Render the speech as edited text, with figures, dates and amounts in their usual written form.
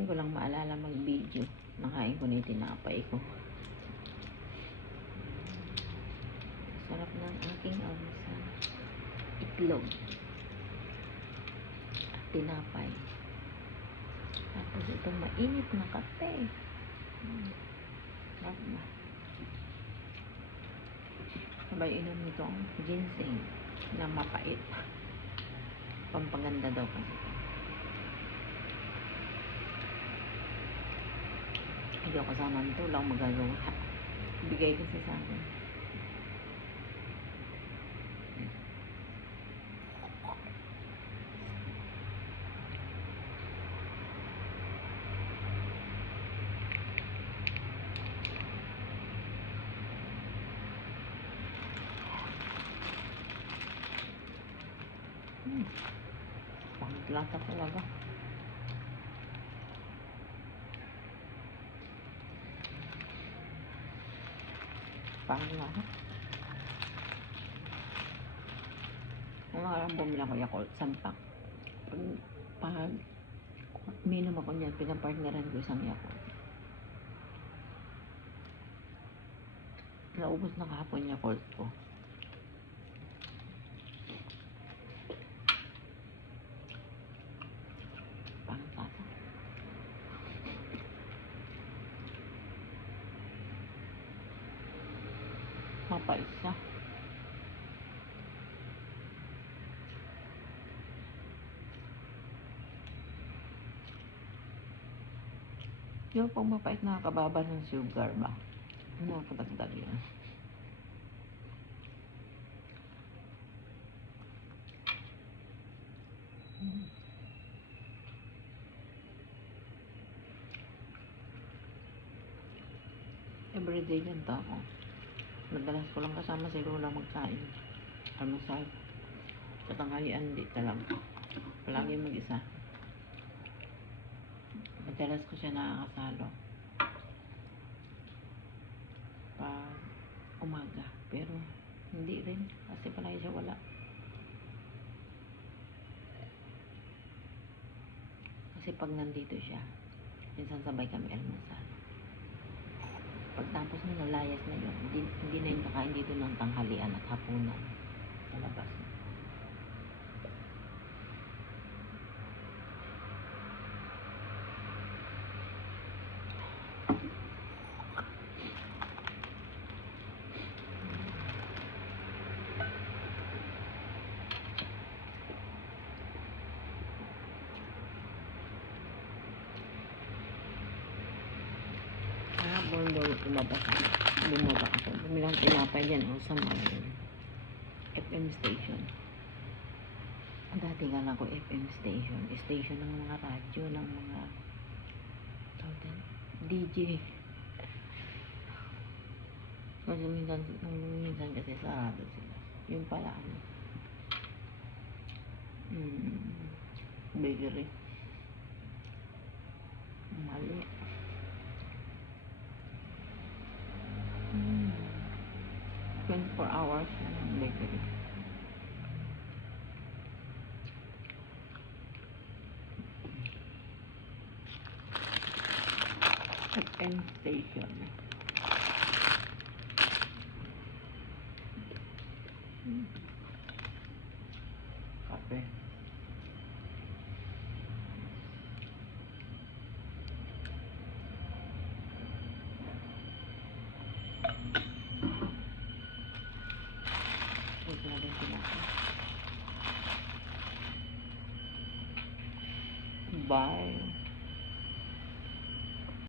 Ngayon ko lang maalala mag-video. Nakain ko na yung tinapay ko. Sarap ng aking almusal. Itlog. At tinapay. Tapos itong mainit na kape. Sarap na. Sabay inom nitong ginseng na mapait. Pampaganda daw kasi. Ayaw ko sana nito. Wala akong magagawa. Bigay kasi sa akin. Pangit lata talaga. Pangit lata. Ang nakarang bumila ko Yakult, sampak. Pag minum ako niyan, pinapartneran ko isang Yakult. Naubos na kahapon Yakult ko. Pangit lata. Mapait siya. Yung pang mapait nakakababa ng sugar ba? Nakakadagdag yun. Everyday ganito ako. Madalas ko lang kasama si Lola magkain. Almusal. Sa tanghalian, di talaga. Palagi mag-isa. Madalas ko siya nakakasalo. Pag umaga. Pero hindi rin. Kasi palagi siya wala. Kasi pag nandito siya, minsan sabay kami almusal. Pagtapos na nalayas na yun, hindi na yung kakain dito ng tanghalian at hapunan sa labas. Bondol, bumaba ako. Bumilang tinapay dyan sa mga FM station. Dati nga lang ako FM station. Station ng mga radyo, ng mga DJ. Kasi minsan kasi sarado sila. Yung pala bakery. Mali. 24 hours ng bakery. FM station. Kape. Bye.